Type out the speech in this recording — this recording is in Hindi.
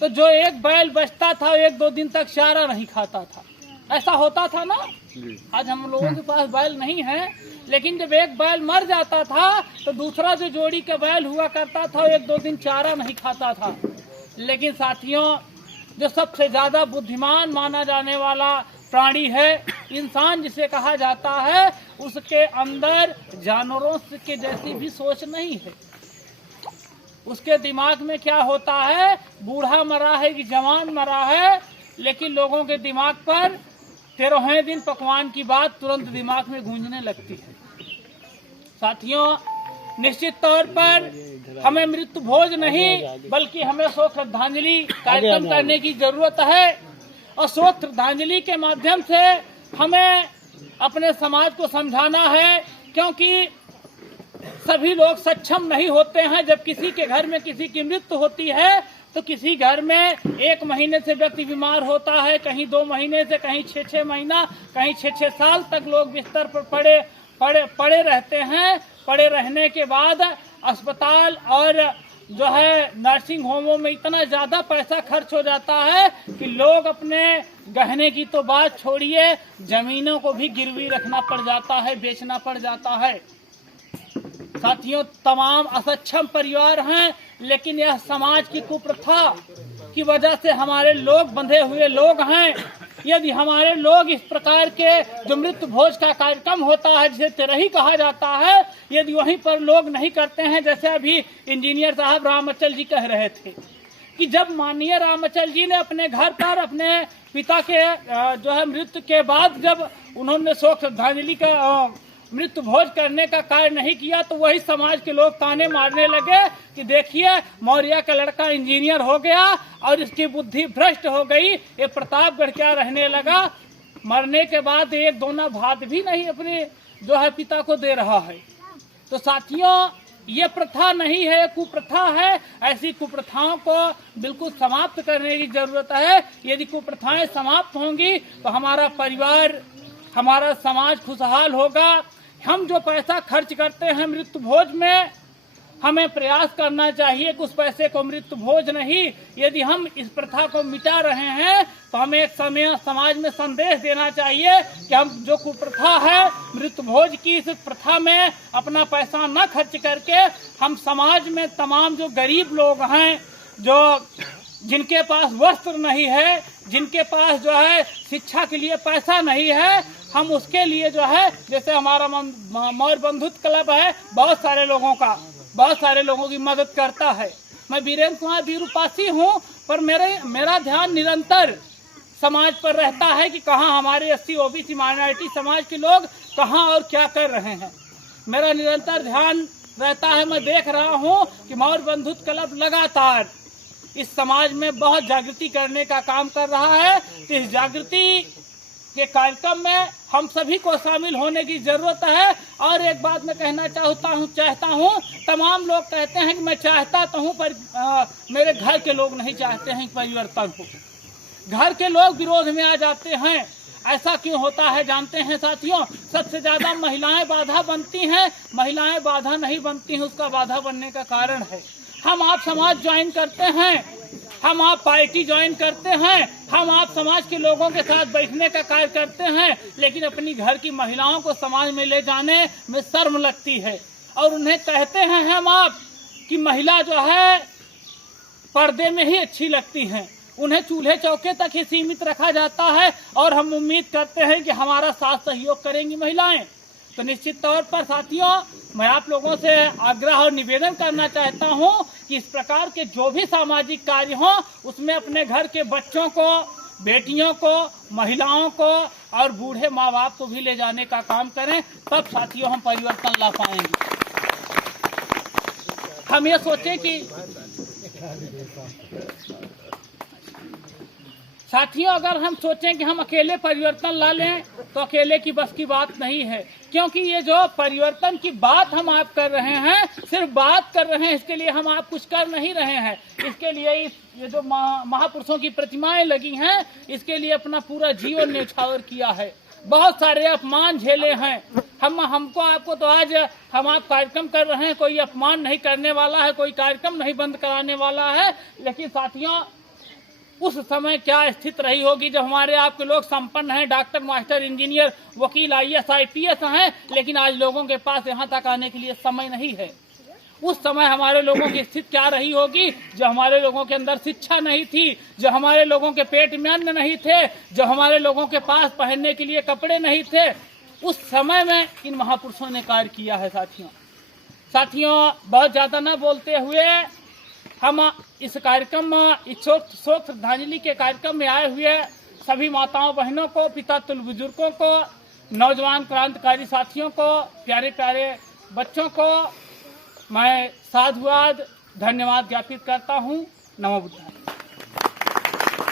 तो जो एक बैल बचता था 1-2 दिन तक चारा नहीं खाता था। ऐसा होता था ना। आज हम लोगों के पास बैल नहीं है, लेकिन जब एक बैल मर जाता था तो दूसरा जो जोड़ी का बैल हुआ करता था 1-2 दिन चारा नहीं खाता था। लेकिन साथियों, जो सबसे ज्यादा बुद्धिमान माना जाने वाला प्राणी है, इंसान जिसे कहा जाता है, उसके अंदर जानवरों के जैसी भी सोच नहीं है। उसके दिमाग में क्या होता है, बूढ़ा मरा है कि जवान मरा है, लेकिन लोगों के दिमाग पर 13वें दिन पकवान की बात तुरंत दिमाग में गूंजने लगती है। साथियों, निश्चित तौर पर हमें मृत्यु भोज नहीं बल्कि हमें शोक श्रद्धांजलि कार्यक्रम करने की जरूरत है। और शोक श्रद्धांजलि के माध्यम से हमें अपने समाज को समझाना है, क्योंकि सभी लोग सक्षम नहीं होते हैं। जब किसी के घर में किसी की मृत्यु होती है तो किसी घर में 1 महीने से व्यक्ति बीमार होता है, कहीं 2 महीने से, कहीं 6-6 महीना, कहीं 6-6 साल तक लोग बिस्तर पर पड़े रहते हैं। पड़े रहने के बाद अस्पताल और जो है नर्सिंग होमों में इतना ज्यादा पैसा खर्च हो जाता है कि लोग अपने गहने की तो बात छोड़िए, जमीनों को भी गिरवी रखना पड़ जाता है, बेचना पड़ जाता है। साथियों, तमाम असक्षम परिवार हैं, लेकिन यह समाज की कुप्रथा की वजह से हमारे लोग बंधे हुए लोग हैं। यदि हमारे लोग इस प्रकार के जो मृत्यु भोज का कार्यक्रम होता है, जिसे तिरही कहा जाता है, यदि वहीं पर लोग नहीं करते हैं, जैसे अभी इंजीनियर साहब रामाचल जी कह रहे थे कि जब माननीय रामाचल जी ने अपने घर पर अपने पिता के जो है मृत्यु के बाद जब उन्होंने शोक श्रद्धांजलि का मृत्यु भोज करने का कार्य नहीं किया, तो वही समाज के लोग ताने मारने लगे कि देखिए मौर्य का लड़का इंजीनियर हो गया और इसकी बुद्धि भ्रष्ट हो गई, ये प्रतापगढ़ क्या रहने लगा। मरने के बाद 1 दोना भात भी नहीं अपने जो है पिता को दे रहा है। तो साथियों, ये प्रथा नहीं है, कुप्रथा है। ऐसी कुप्रथाओं को बिल्कुल समाप्त करने की जरूरत है। यदि कुप्रथाएं समाप्त होंगी तो हमारा परिवार, हमारा समाज खुशहाल होगा। हम जो पैसा खर्च करते हैं मृत्यु भोज में, हमें प्रयास करना चाहिए कि उस पैसे को मृत्यु भोज नहीं, यदि हम इस प्रथा को मिटा रहे हैं तो हमें एक समय समाज में संदेश देना चाहिए कि हम जो कुप्रथा है मृत्यु भोज की, इस प्रथा में अपना पैसा न खर्च करके हम समाज में तमाम जो गरीब लोग हैं, जो जिनके पास वस्त्र नहीं है, जिनके पास जो है शिक्षा के लिए पैसा नहीं है, हम उसके लिए जो है, जैसे हमारा मौर्य बंधुत्व क्लब है, बहुत सारे लोगों की मदद करता है। मैं वीरेंद्र कुमार वीरूपासी हूँ, पर मेरा ध्यान निरंतर समाज पर रहता है कि कहाँ हमारे SC OBC माइनॉरिटी समाज के लोग कहाँ और क्या कर रहे हैं। मेरा निरंतर ध्यान रहता है। मैं देख रहा हूँ कि मौर्य बंधुत्व क्लब लगातार इस समाज में बहुत जागृति करने का काम कर रहा है। तो इस जागृति के कार्यक्रम में हम सभी को शामिल होने की जरूरत है। और एक बात मैं कहना चाहता हूँ, तमाम लोग कहते हैं कि मैं चाहता तो हूँ, पर मेरे घर के लोग नहीं चाहते हैं कि परिवर्तन हो। घर के लोग विरोध में आ जाते हैं। ऐसा क्यों होता है जानते हैं साथियों? सबसे ज्यादा महिलाएं बाधा बनती हैं। महिलाएं बाधा नहीं बनती हैं, उसका बाधा बनने का कारण है हम आप समाज ज्वाइन करते हैं, हम आप पार्टी ज्वाइन करते हैं, हम आप समाज के लोगों के साथ बैठने का कार्य करते हैं, लेकिन अपनी घर की महिलाओं को समाज में ले जाने में शर्म लगती है। और उन्हें कहते हैं हम आप कि महिला जो है पर्दे में ही अच्छी लगती हैं, उन्हें चूल्हे चौके तक ही सीमित रखा जाता है। और हम उम्मीद करते हैं कि हमारा साथ सहयोग करेंगी महिलाएं। तो निश्चित तौर पर साथियों, मैं आप लोगों से आग्रह और निवेदन करना चाहता हूं कि इस प्रकार के जो भी सामाजिक कार्य हों, उसमें अपने घर के बच्चों को, बेटियों को, महिलाओं को और बूढ़े माँ बाप को भी ले जाने का काम करें। तब साथियों हम परिवर्तन ला पाएंगे। हम ये सोचें कि साथियों, अगर हम सोचें कि हम अकेले परिवर्तन ला लें तो अकेले की बस की बात नहीं है, क्योंकि ये जो परिवर्तन की बात हम आप कर रहे हैं, सिर्फ बात कर रहे हैं, इसके लिए हम आप कुछ कर नहीं रहे हैं। इसके लिए ये जो महापुरुषों की प्रतिमाएं लगी हैं, इसके लिए अपना पूरा जीवन न्यौछावर किया है। बहुत सारे अपमान झेले हैं। हमको आपको तो आज हम आप कार्यक्रम कर रहे हैं, कोई अपमान नहीं करने वाला है, कोई कार्यक्रम नहीं बंद कराने वाला है। लेकिन साथियों, उस समय क्या स्थिति रही होगी जब हमारे आपके लोग संपन्न हैं, डॉक्टर, मास्टर, इंजीनियर, वकील, IAS, IPS हैं, लेकिन आज लोगों के पास यहाँ तक आने के लिए समय नहीं है। उस समय हमारे लोगों की स्थिति क्या रही होगी, जो हमारे लोगों के अंदर शिक्षा नहीं थी, जो हमारे लोगों के पेट में अन्न नहीं थे, जो हमारे लोगों के पास पहनने के लिए कपड़े नहीं थे। उस समय में इन महापुरुषों ने कार्य किया है। साथियों, बहुत ज्यादा न बोलते हुए हम इस कार्यक्रम, इस शोक श्रद्धांजलि के कार्यक्रम में आए हुए सभी माताओं बहनों को, पिता तुल्य बुजुर्गों को, नौजवान क्रांतिकारी साथियों को, प्यारे प्यारे बच्चों को मैं साधुवाद, धन्यवाद ज्ञापित करता हूँ। नमो बुद्धाय।